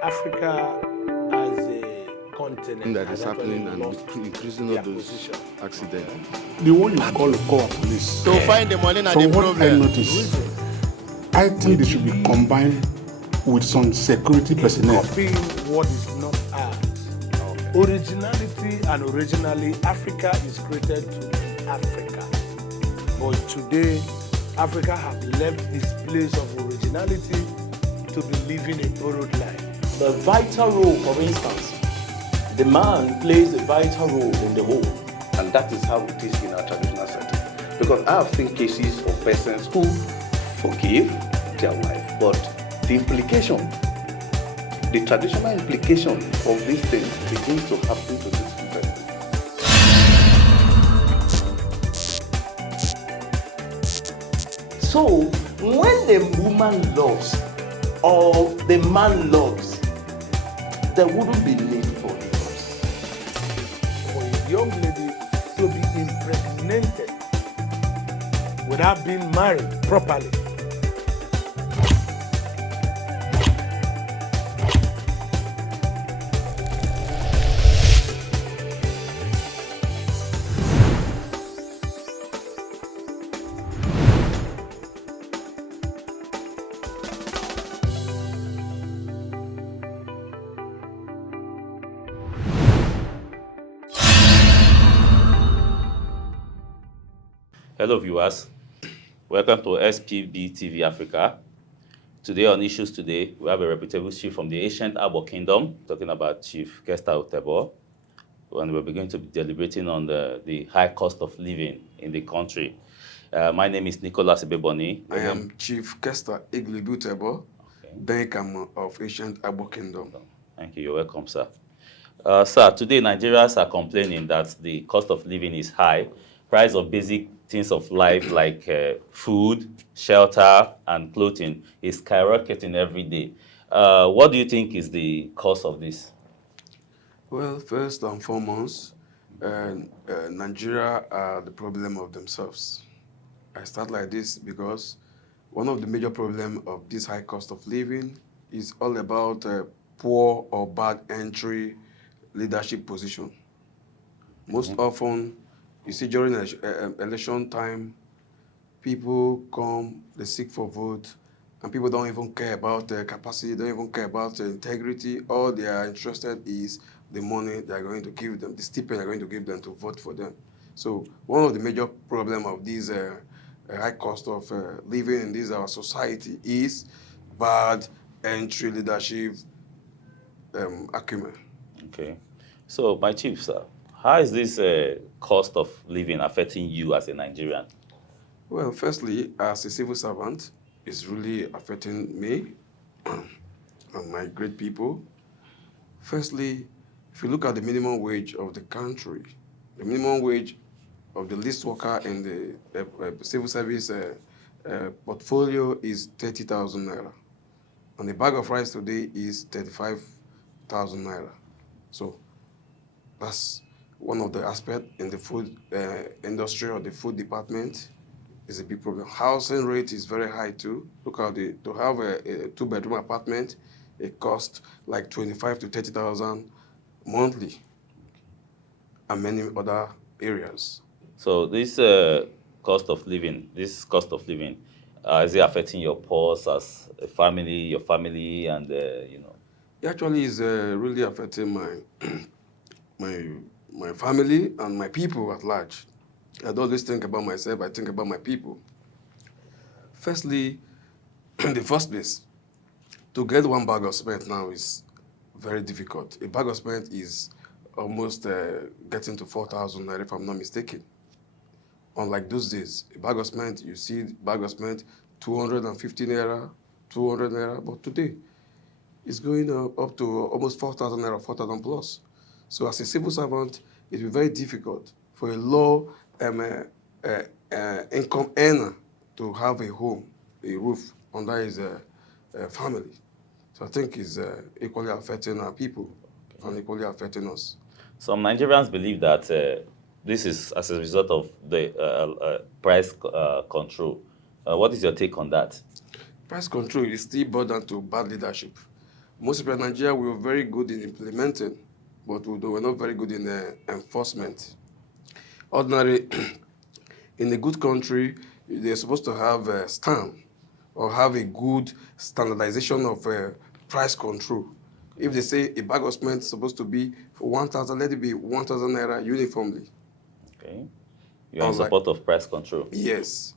Africa as a continent that has is actually happening and lost increasing all their those position. accidents. The one you call the core police. To find the money, not the From what I problem. noticed, I think they should be combined with some security personnel. Copying what is not ours. Originality and originally, Africa is created to be Africa. But today, Africa has left this place of originality to be living a borrowed life. The vital role, for instance, the man plays a vital role in the home. And that is how it is in our traditional setting. Because I have seen cases of persons who forgive their wife, but the implication, the traditional implication of these things begins to happen to these people. So, when the woman loves or the man loves, there wouldn't be need for divorce. For a young lady to be impregnated without being married properly. Hello viewers, welcome to SPB TV Africa. Today on Issues Today, we have a reputable chief from the ancient UTEBOR kingdom, talking about Chief KESTER UTEBOR, and we're going to be deliberating on the high cost of living in the country. My name is Nicholas Ibeboni. I am Chief KESTER UTEBOR, Benkam of ancient UTEBOR kingdom. Thank you, you're welcome, sir. Sir, today Nigerians are complaining that the cost of living is high. Price of basic things of life like food, shelter, and clothing is skyrocketing every day. What do you think is the cause of this? Well, first and foremost, Nigeria are the problem of themselves. I start like this because one of the major problems of this high cost of living is all about poor or bad entry leadership position. Most often, you see during election time, people come, they seek for vote, and people don't even care about their capacity, don't even care about their integrity. All they are interested is the money they are going to give them, the stipend they are going to give them to vote for them. So one of the major problems of this high cost of living in this our society is bad entry leadership acumen. Okay. So, my chief, sir, how is this cost of living affecting you as a Nigerian? Well, firstly, as a civil servant, it's really affecting me and my great people. Firstly, if you look at the minimum wage of the country, the minimum wage of the least worker in the civil service portfolio is 30,000 naira. And the bag of rice today is 35,000 naira. So that's one of the aspects in the food industry or the food department is a big problem. Housing rate is very high too. Look at to have a two-bedroom apartment, it costs like 25 to 30,000 monthly, and many other areas. So this cost of living, is it affecting your pulse as a family, your family, and you know? It actually is really affecting my family and my people at large. I don't always think about myself, I think about my people. Firstly, in the first place, to get one bag of cement now is very difficult. A bag of cement is almost getting to 4,000 naira, if I'm not mistaken. Unlike those days, a bag of cement, you see bag of cement, 250 naira, 200 naira, but today, it's going up to almost 4,000 naira, 4,000 plus. So as a civil servant, it will be very difficult for a low income earner to have a home, a roof under his family. So I think it's equally affecting our people and equally affecting us. Some Nigerians believe that this is as a result of the price control. What is your take on that? Price control is still boiled down to bad leadership. Most people in Nigeria were very good in implementing, but we were not very good in enforcement. Ordinary, in a good country, they're supposed to have a stamp or have a good standardization of price control. If they say a bag of cement is supposed to be for 1,000, let it be 1,000 naira uniformly. Okay. You are in support of price control. Yes,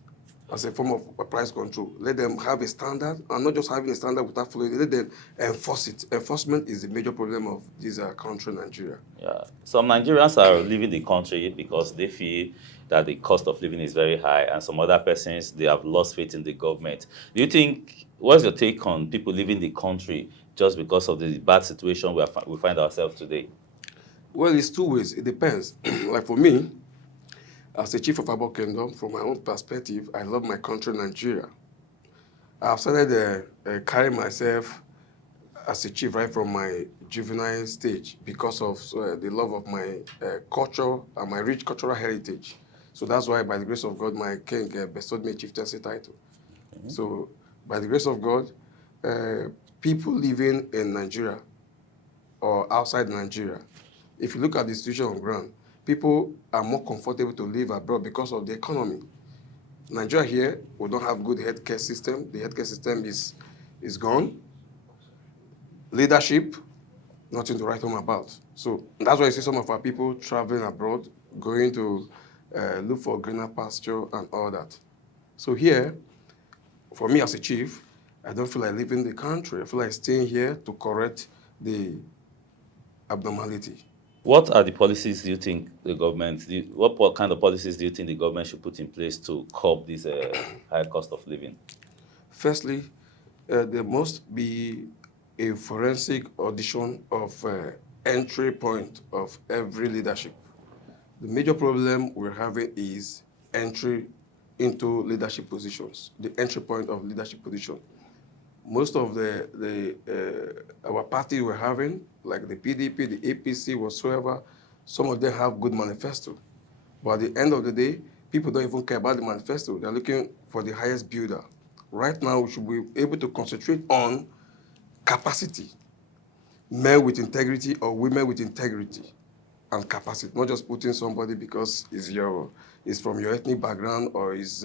as a form of price control. Let them have a standard, and not just having a standard without following it. Let them enforce it. Enforcement is a major problem of this country, Nigeria. Yeah. Some Nigerians are leaving the country because they feel that the cost of living is very high, and some other persons, they have lost faith in the government. Do you think, what's your take on people leaving the country just because of the bad situation we find ourselves today? Well, it's two ways. It depends. Like for me, as a chief of Abo Kingdom, from my own perspective, I love my country, Nigeria. I've started carrying myself as a chief right from my juvenile stage because of the love of my culture and my rich cultural heritage. So that's why, by the grace of God, my king bestowed me a chieftaincy title. So, by the grace of God, people living in Nigeria or outside Nigeria, if you look at the situation on ground, people are more comfortable to live abroad because of the economy. Nigeria here, we don't have good healthcare system. The healthcare system is gone. Leadership, nothing to write home about. So that's why you see some of our people traveling abroad, going to look for greener pasture and all that. So here, for me as a chief, I don't feel like leaving the country. I feel like staying here to correct the abnormality. What are the policies do you think the government, what kind of policies do you think the government should put in place to curb this high cost of living? Firstly, there must be a forensic audition of entry point of every leadership. The major problem we're having is entry into leadership positions, the entry point of leadership position. Most of our parties we're having, like the PDP, the APC, whatsoever, some of them have good manifesto. But at the end of the day, people don't even care about the manifesto. They're looking for the highest bidder. Right now, we should be able to concentrate on capacity, men with integrity or women with integrity and capacity, not just putting somebody because is from your ethnic background or is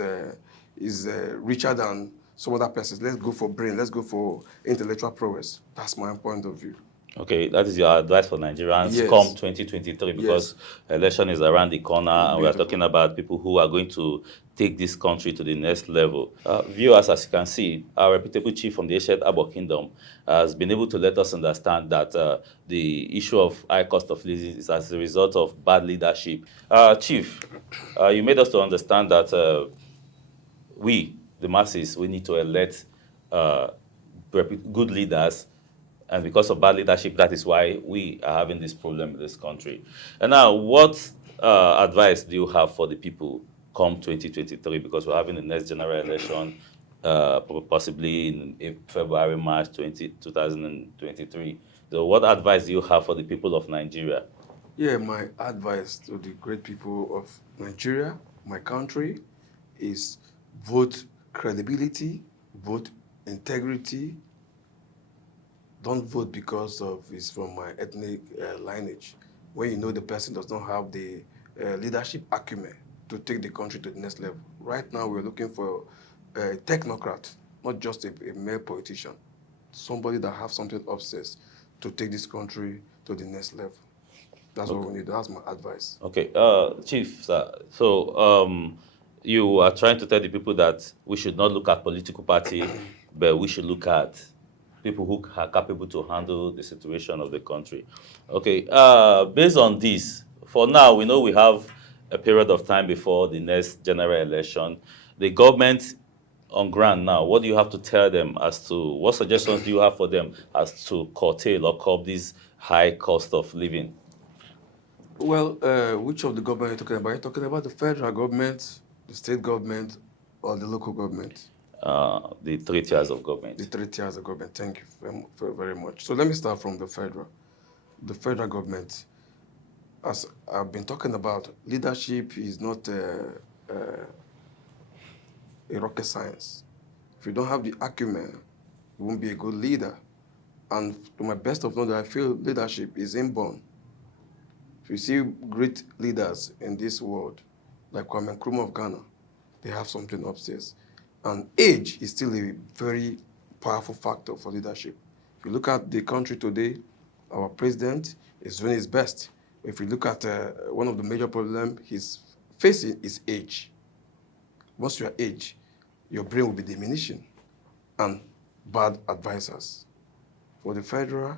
richer than some other persons. Let's go for brain. Let's go for intellectual prowess. That's my point of view. Okay, that is your advice for Nigerians Yes. come 2023 because election is around the corner and we are talking about people who are going to take this country to the next level. Viewers, as you can see, our reputable chief from the ancient Abo Kingdom has been able to let us understand that the issue of high cost of living is as a result of bad leadership. Chief, you made us to understand that we, the masses, we need to elect good leaders, and because of bad leadership, that is why we are having this problem in this country. And now, what advice do you have for the people come 2023? Because we're having the next general election, possibly in February, March 2023. So what advice do you have for the people of Nigeria? Yeah, my advice to the great people of Nigeria, my country, is vote credibility, vote integrity. Don't vote because of it's from my ethnic lineage. When you know the person does not have the leadership acumen to take the country to the next level. Right now, we're looking for a technocrat, not just a mere politician. Somebody that has something obsessed to take this country to the next level. That's what we need. That's my advice. Okay, Chief, sir, so you are trying to tell the people that we should not look at political party, but we should look at people who are capable to handle the situation of the country. Okay, based on this, for now, we know we have a period of time before the next general election. The government on ground now, what do you have to tell them as to, what suggestions do you have for them as to curtail or curb this high cost of living? Well, which of the government are you talking about? Are you talking about the federal government, the state government, or the local government? The 3 tiers of government. The 3 tiers of government. Thank you very much. So let me start from the federal. The federal government, as I've been talking about, leadership is not a rocket science. If you don't have the acumen, you won't be a good leader. And to my best of knowledge, I feel leadership is inborn. If you see great leaders in this world, like Kwame Nkrumah of Ghana, they have something upstairs. And age is still a very powerful factor for leadership. If you look at the country today, our president is doing his best. If you look at one of the major problems he's facing is age. Once you are age, your brain will be diminishing and bad advisors. For the federal,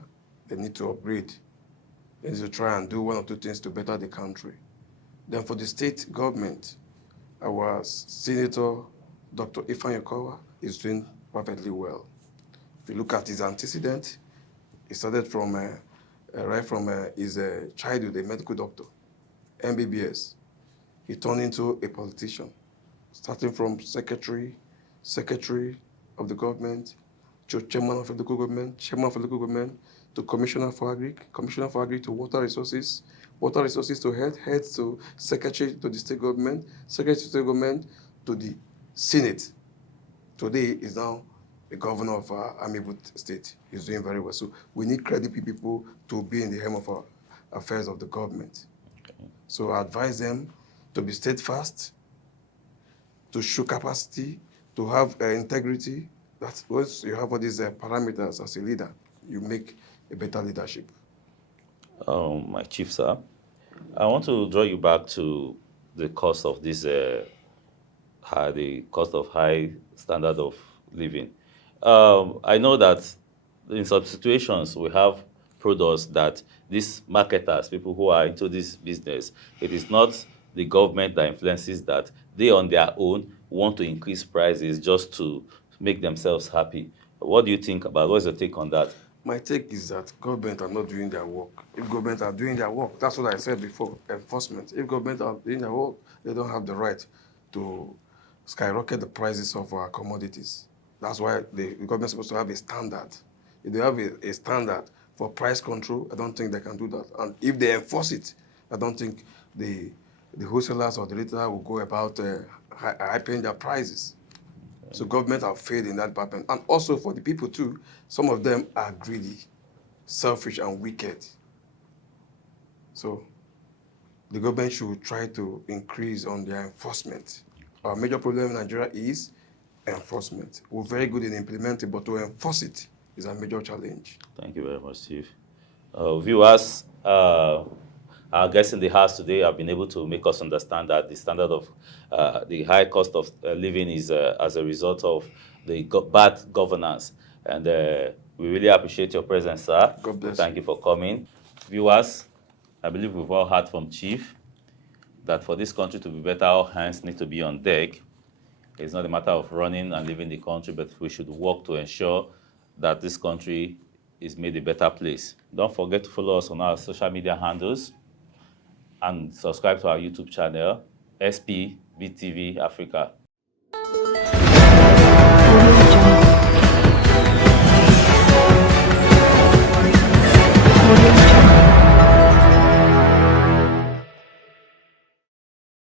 they need to upgrade. They need to try and do one or two things to better the country. Then for the state government, our Senator, Dr. Ifeanyi Okowa, is doing perfectly well. If you look at his antecedent, he started from right from his childhood, a medical doctor, MBBS. He turned into a politician, starting from secretary of the government, to chairman of the local government, to commissioner for agri to water resources to head to secretary to the state government, secretary to state government to the Senate. Today is now the governor of Amibu State. He's doing very well. So we need credible people to be in the helm of our affairs of the government. So I advise them to be steadfast, to show capacity, to have integrity. That once you have all these parameters as a leader, you make a better leadership. My chief, sir, I want to draw you back to the cost of this, the cost of high standard of living. I know that in some situations we have products that these marketers, people who are into this business, it is not the government that influences that. They on their own want to increase prices just to make themselves happy. What do you think about, what's your take on that? My take is that government are not doing their work. If government are doing their work, that's what I said before, enforcement. If government are doing their work, they don't have the right to skyrocket the prices of our commodities. That's why the government is supposed to have a standard. If they have a standard for price control, I don't think they can do that. And if they enforce it, I don't think the wholesalers or the retailer will go about hyping their prices. So government have failed in that department. And also for the people too, some of them are greedy, selfish, and wicked. So the government should try to increase on their enforcement. Our major problem in Nigeria is enforcement. We're very good in implementing, but to enforce it is a major challenge. Thank you very much, Chief. Viewers, our guests in the house today have been able to make us understand that the standard of the high cost of living is as a result of the bad governance. And we really appreciate your presence, sir. God bless Thank you for coming. Viewers, I believe we've all heard from Chief that for this country to be better, all hands need to be on deck. It's not a matter of running and leaving the country, but we should work to ensure that this country is made a better place. Don't forget to follow us on our social media handles and subscribe to our YouTube channel, SPBTV Africa.